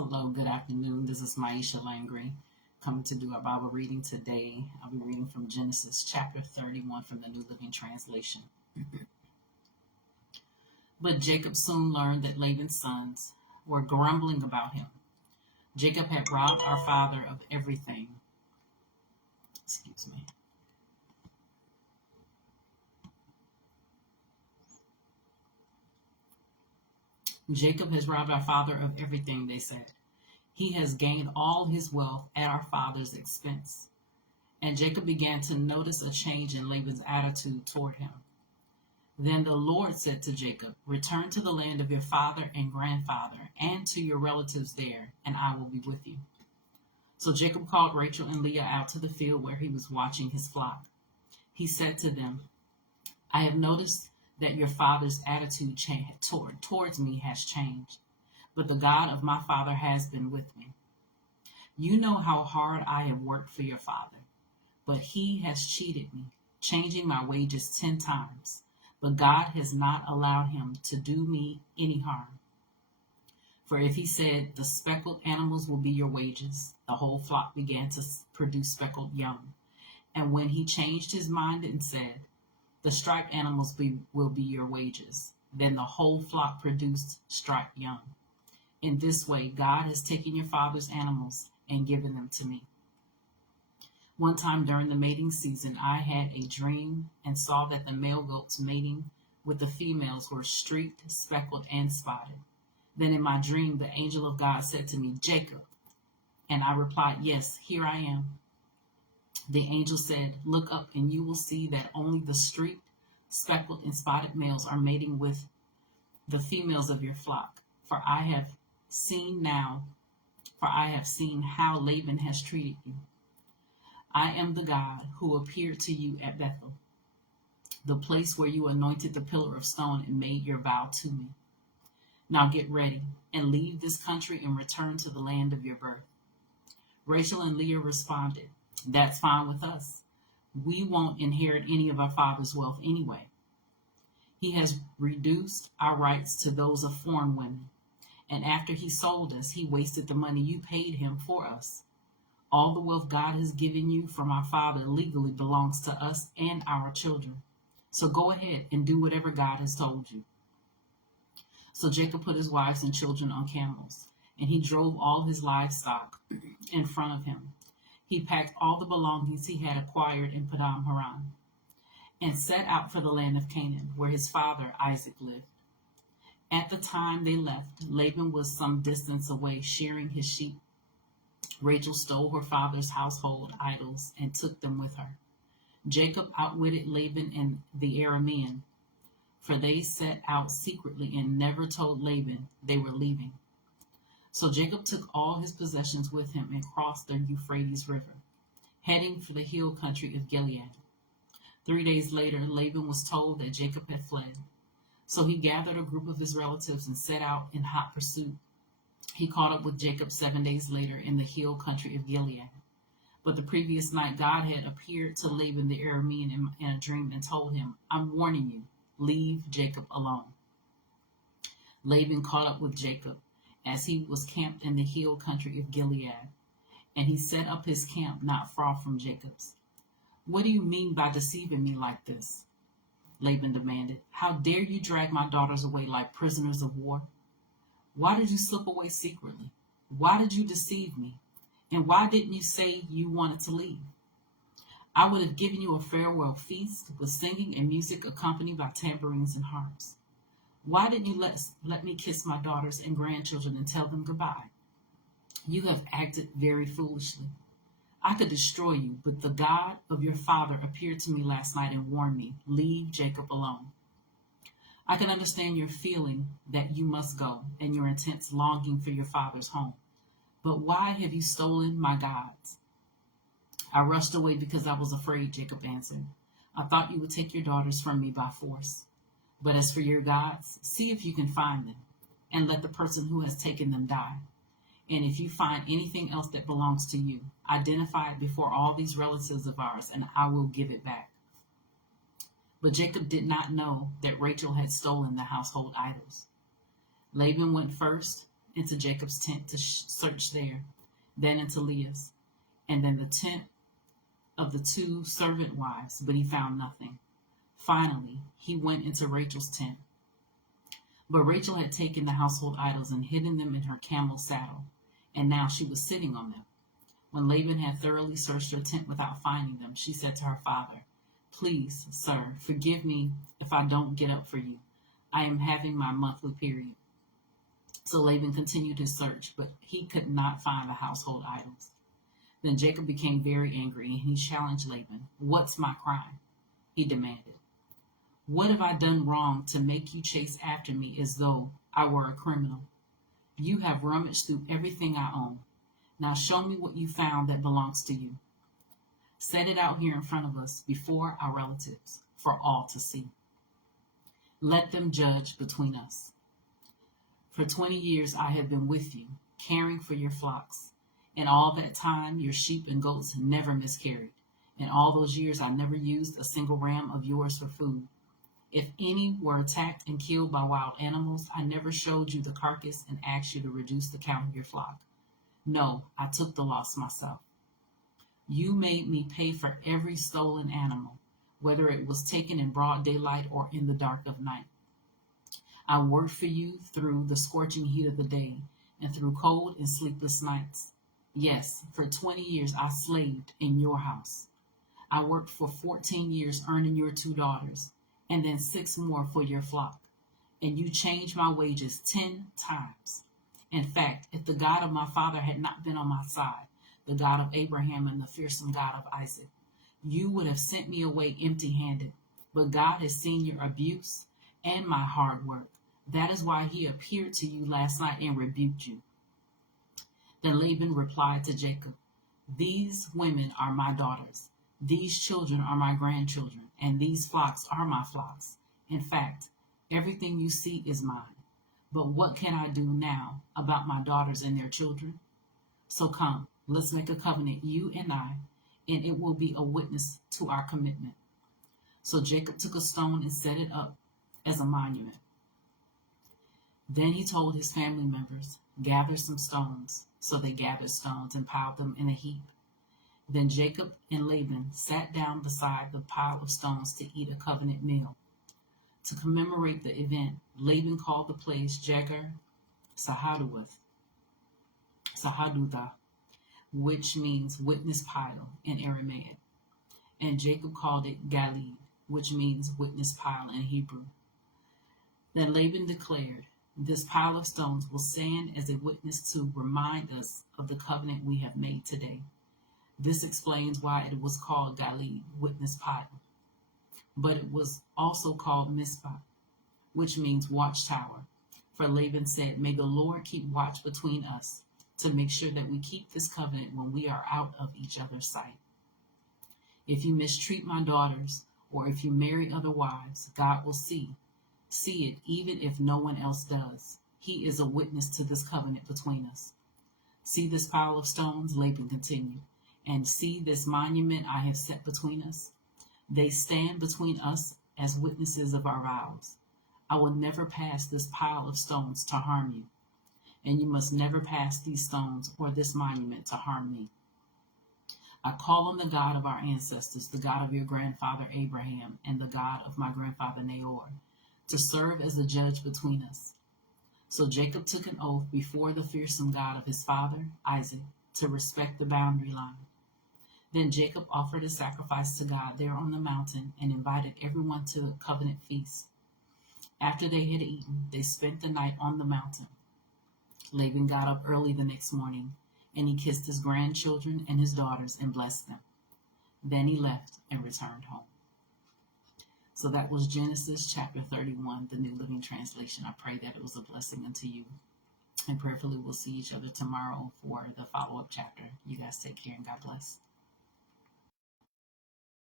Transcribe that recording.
Hello, good afternoon. This is Myesha coming to do our Bible reading today. I'll be reading from Genesis chapter 31 from the New Living Translation. But Jacob soon learned that Laban's sons were grumbling about him. Jacob had robbed our father of everything. Excuse me. Jacob has robbed our father of everything, they said. He has gained all his wealth at our father's expense. And Jacob began to notice a change in Laban's attitude toward him. Then the Lord said to Jacob, "Return to the land of your father and grandfather and to your relatives there, and I will be with you." So Jacob called Rachel and Leah out to the field where he was watching his flock. He said to them, "I have noticed that your father's attitude towards me has changed, but the God of my father has been with me. You know how hard I have worked for your father, but he has cheated me, changing my wages 10 times. But God has not allowed him to do me any harm. For if he said, 'The speckled animals will be your wages,' the whole flock began to produce speckled young. And when he changed his mind and said, 'The striped animals will be your wages,' then the whole flock produced striped young. In this way, God has taken your father's animals and given them to me. One time during the mating season, I had a dream and saw that the male goats mating with the females were streaked, speckled, and spotted. Then in my dream, the angel of God said to me, 'Jacob.' And I replied, 'Yes, here I am.' The angel said, 'Look up and you will see that only the streaked, speckled, and spotted males are mating with the females of your flock. For I have seen how Laban has treated you. I am the God who appeared to you at Bethel, the place where you anointed the pillar of stone and made your vow to me. Now get ready and leave this country and return to the land of your birth.' Rachel and Leah responded, 'That's fine with us. We won't inherit any of our father's wealth anyway. He has reduced our rights to those of foreign women. And after he sold us, he wasted the money you paid him for us. All the wealth God has given you from our father legally belongs to us and our children. So go ahead and do whatever God has told you.' So Jacob put his wives and children on camels, and he drove all his livestock in front of him. He packed all the belongings he had acquired in Padam Haran, and set out for the land of Canaan, where his father Isaac lived. At the time they left, Laban was some distance away shearing his sheep. Rachel stole her father's household idols and took them with her. Jacob outwitted Laban and the Aramean, for they set out secretly and never told Laban they were leaving. So Jacob took all his possessions with him and crossed the Euphrates River, heading for the hill country of Gilead. 3 days later, Laban was told that Jacob had fled. So he gathered a group of his relatives and set out in hot pursuit. He caught up with Jacob 7 days later in the hill country of Gilead. But the previous night, God had appeared to Laban the Aramean in a dream and told him, 'I'm warning you, leave Jacob alone.' Laban caught up with Jacob as he was camped in the hill country of Gilead, and he set up his camp not far from Jacob's. 'What do you mean by deceiving me like this?' Laban demanded. 'How dare you drag my daughters away like prisoners of war? Why did you slip away secretly? Why did you deceive me? And why didn't you say you wanted to leave? I would have given you a farewell feast with singing and music accompanied by tambourines and harps. Why didn't you let me kiss my daughters and grandchildren and tell them goodbye? You have acted very foolishly. I could destroy you, but the God of your father appeared to me last night and warned me, leave Jacob alone. I can understand your feeling that you must go and your intense longing for your father's home. But why have you stolen my gods?' 'I rushed away because I was afraid,' Jacob answered. 'I thought you would take your daughters from me by force. But as for your gods, see if you can find them, and let the person who has taken them die. And if you find anything else that belongs to you, identify it before all these relatives of ours, and I will give it back.' But Jacob did not know that Rachel had stolen the household idols. Laban went first into Jacob's tent to search there, then into Leah's, and then the tent of the two servant wives, but he found nothing. Finally, he went into Rachel's tent. But Rachel had taken the household idols and hidden them in her camel's saddle, and now she was sitting on them. When Laban had thoroughly searched her tent without finding them, she said to her father, "Please, sir, forgive me if I don't get up for you. I am having my monthly period." So Laban continued his search, but he could not find the household idols. Then Jacob became very angry, and he challenged Laban. "What's my crime?" he demanded. "What have I done wrong to make you chase after me as though I were a criminal? You have rummaged through everything I own. Now show me what you found that belongs to you. Set it out here in front of us before our relatives for all to see. Let them judge between us. For 20 years I have been with you, caring for your flocks. In all that time your sheep and goats never miscarried. In all those years I never used a single ram of yours for food. If any were attacked and killed by wild animals, I never showed you the carcass and asked you to reduce the count of your flock. No, I took the loss myself. You made me pay for every stolen animal, whether it was taken in broad daylight or in the dark of night. I worked for you through the scorching heat of the day and through cold and sleepless nights. Yes, for 20 years I slaved in your house. I worked for 14 years earning your 2 daughters, and then 6 more for your flock. And you changed my wages 10 times. In fact, if the God of my father had not been on my side, the God of Abraham and the fearsome God of Isaac, you would have sent me away empty-handed. But God has seen your abuse and my hard work. That is why he appeared to you last night and rebuked you." Then Laban replied to Jacob, "These women are my daughters. These children are my grandchildren, and these flocks are my flocks. In fact, everything you see is mine. But what can I do now about my daughters and their children? So come, let's make a covenant, you and I, and it will be a witness to our commitment." So Jacob took a stone and set it up as a monument. Then he told his family members, "Gather some stones." So they gathered stones and piled them in a heap. Then Jacob and Laban sat down beside the pile of stones to eat a covenant meal. To commemorate the event, Laban called the place Jegar Sahadutha, which means witness pile in Aramaic, and Jacob called it Galid, which means witness pile in Hebrew. Then Laban declared, "This pile of stones will stand as a witness to remind us of the covenant we have made today." This explains why it was called Galid, witness pile. But it was also called Mizpah, which means watchtower. For Laban said, "May the Lord keep watch between us to make sure that we keep this covenant when we are out of each other's sight. If you mistreat my daughters, or if you marry other wives, God will see it even if no one else does. He is a witness to this covenant between us. See this pile of stones," Laban continued, "and see this monument I have set between us. They stand between us as witnesses of our vows. I will never pass this pile of stones to harm you, and you must never pass these stones or this monument to harm me. I call on the God of our ancestors, the God of your grandfather Abraham, and the God of my grandfather Nahor, to serve as a judge between us." So Jacob took an oath before the fearsome God of his father Isaac to respect the boundary line. Then Jacob offered a sacrifice to God there on the mountain and invited everyone to the covenant feast. After they had eaten, they spent the night on the mountain. Laban got up early the next morning, and he kissed his grandchildren and his daughters and blessed them. Then he left and returned home. So that was Genesis chapter 31, the New Living Translation. I pray that it was a blessing unto you. And prayerfully we'll see each other tomorrow for the follow-up chapter. You guys take care and God bless.